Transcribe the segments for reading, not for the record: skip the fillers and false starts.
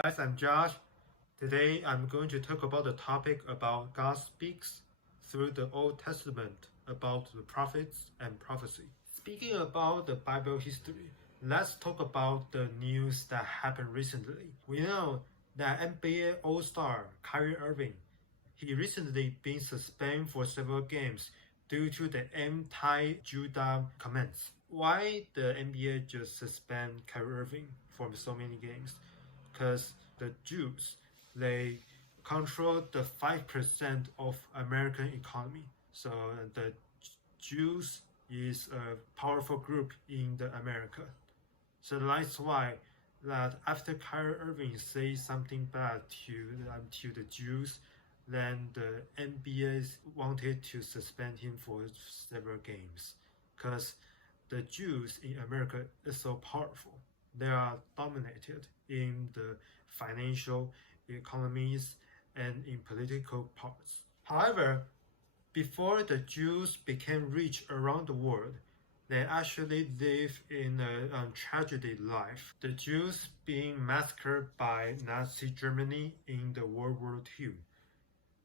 guys, I'm Josh. Today I'm going to talk about the topic about God speaks through the Old Testament about the prophets and prophecy. Speaking about the Bible history, let's talk about the news that happened recently. We know that NBA All-Star Kyrie Irving, he recently been suspended for several games due to the anti-Judah comments. Why the NBA just suspend Kyrie Irving from so many games? Because the Jews, they control the 5% of American economy. So the Jews is a powerful group in the America. So that's why that after Kyrie Irving says something bad to the Jews, then the NBA wanted to suspend him for several games, because the Jews in America is so powerful. They are dominated in the financial economies and in political parts. However, before the Jews became rich around the world, they actually live in a tragedy life. The Jews being massacred by Nazi Germany in the World War II,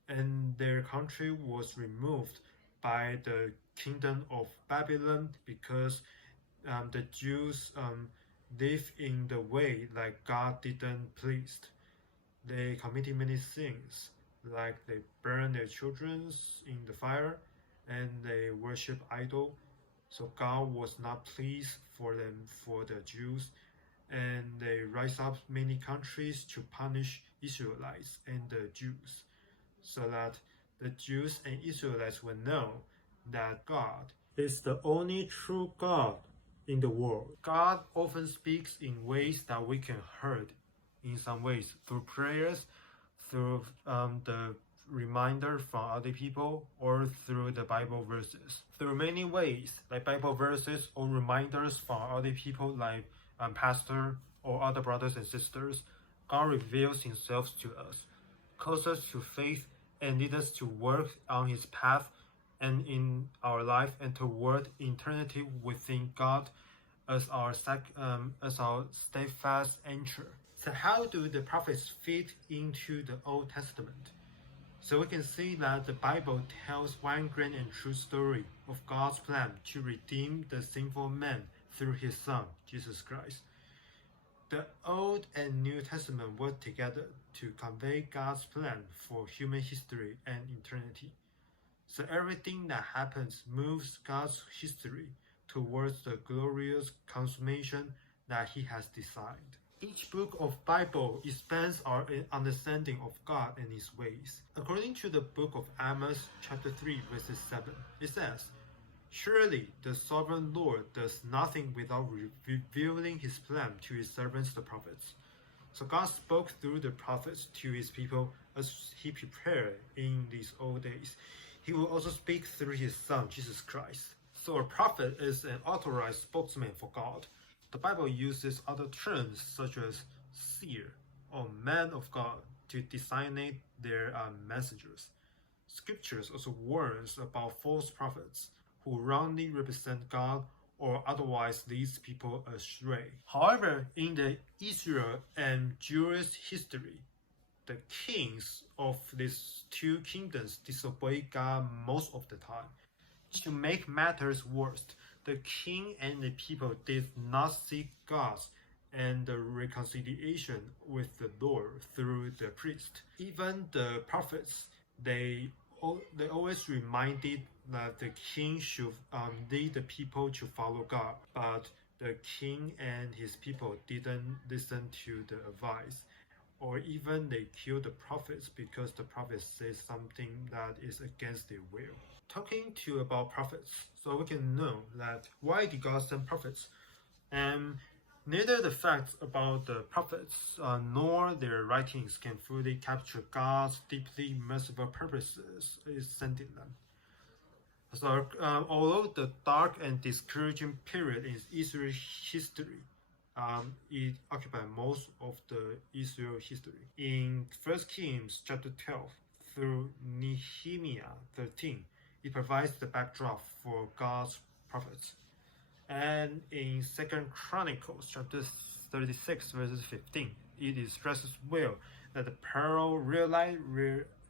and their country was removed by the kingdom of Babylon because the Jews live in the way like God didn't pleased. They committed many sins, like they burn their children in the fire and they worship idol. So God was not pleased for them, for the Jews, and they rise up many countries to punish Israelites and the Jews, so that the Jews and Israelites will know that God is the only true God in the world. God often speaks in ways that we can hear in some ways, through prayers, through the reminder from other people, or through the Bible verses. Through many ways, like Bible verses or reminders from other people, like pastor or other brothers and sisters, God reveals himself to us, calls us to faith, and leads us to work on his path and in our life, and toward eternity within God as our steadfast anchor. So how do the prophets fit into the Old Testament? So we can see that the Bible tells one grand and true story of God's plan to redeem the sinful man through his Son, Jesus Christ. The Old and New Testament work together to convey God's plan for human history and eternity. So everything that happens moves God's history towards the glorious consummation that he has designed. Each book of Bible expands our understanding of God and his ways. According to the book of Amos chapter 3 verses 7, it says, "Surely the sovereign Lord does nothing without revealing his plan to his servants the prophets." So God spoke through the prophets to his people as he prepared in these old days. He will also speak through his Son, Jesus Christ. So a prophet is an authorized spokesman for God. The Bible uses other terms such as seer or man of God to designate their messengers. Scriptures also warns about false prophets who wrongly represent God or otherwise leads people astray. However, in the Israel and Jewish history, the kings of these two kingdoms disobey God most of the time. To make matters worse, the king and the people did not seek God and the reconciliation with the Lord through the priest. Even the prophets, they always reminded that the king should lead the people to follow God, but the king and his people didn't listen to the advice, or even they killed the prophets because the prophets say something that is against their will. Talking to about prophets, so we can know that why did God send prophets, and neither the facts about the prophets nor their writings can fully capture God's deeply merciful purposes in sending them. So although the dark and discouraging period in Israel history, it occupied most of the Israel history. In 1 Kings chapter 12 through Nehemiah 13, it provides the backdrop for God's prophets. And in 2 Chronicles chapter 36 verses 15, it expresses well that the parallel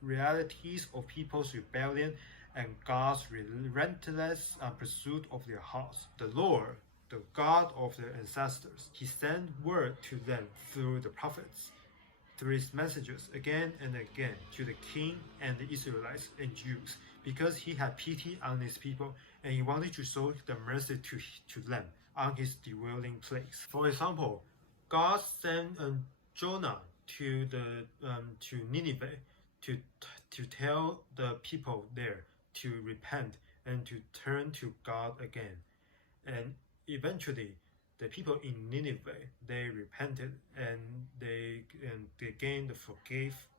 realities of people's rebellion and God's relentless pursuit of their hearts. The Lord, the God of their ancestors, He sent word to them through the prophets, through His messages again and again to the king and the Israelites and Jews, because He had pity on His people and He wanted to show the mercy to them on His dwelling place. For example, God sent Jonah to Nineveh to tell the people there to repent and to turn to God again. And eventually, the people in Nineveh, they repented and they gained the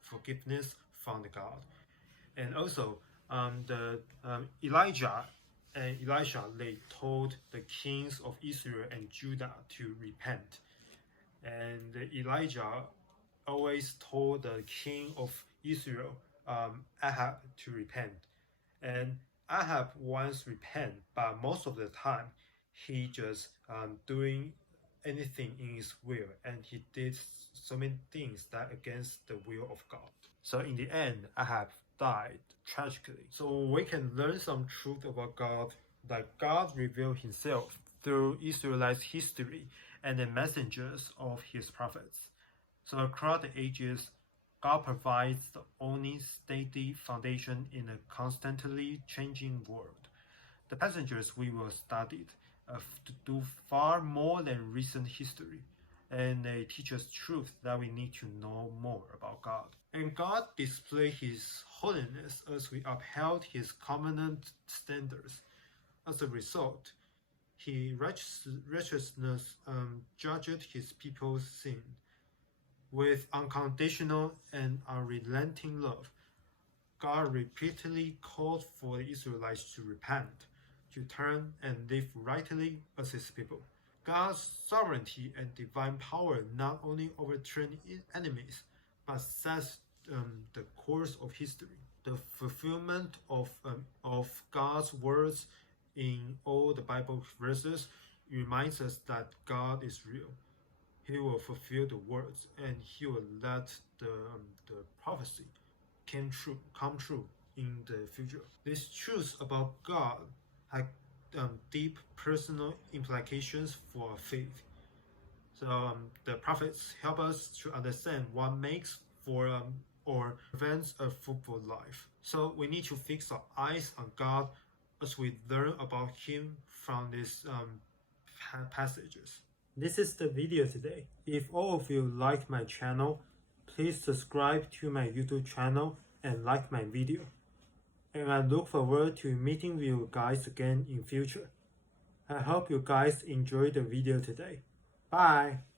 forgiveness from the God. And also, Elijah and Elisha, they told the kings of Israel and Judah to repent. And Elijah always told the king of Israel, Ahab, to repent. And Ahab once repent, but most of the time he just doing anything in his will, and he did so many things that against the will of God. So in the end, Ahab died tragically. So we can learn some truth about God, that God revealed Himself through Israelites' history and the messengers of His prophets. So across the ages, God provides the only steady foundation in a constantly changing world. The passages we will study do far more than recent history, and they teach us truth that we need to know more about God. And God displayed His holiness as we upheld His covenant standards. As a result, His righteousness judged His people's sin. With unconditional and unrelenting love, God repeatedly called for the Israelites to repent, to turn and live rightly as His people. God's sovereignty and divine power not only overturn enemies, but sets the course of history. The fulfillment of God's words in all the Bible verses reminds us that God is real. He will fulfill the words, and He will let the prophecy come true in the future. These truths about God have deep personal implications for our faith. So the prophets help us to understand what makes for or prevents a fruitful life. So we need to fix our eyes on God as we learn about Him from these passages. This is the video today. If all of you like my channel, please subscribe to my YouTube channel and like my video. And I look forward to meeting with you guys again in future. I hope you guys enjoyed the video today. Bye!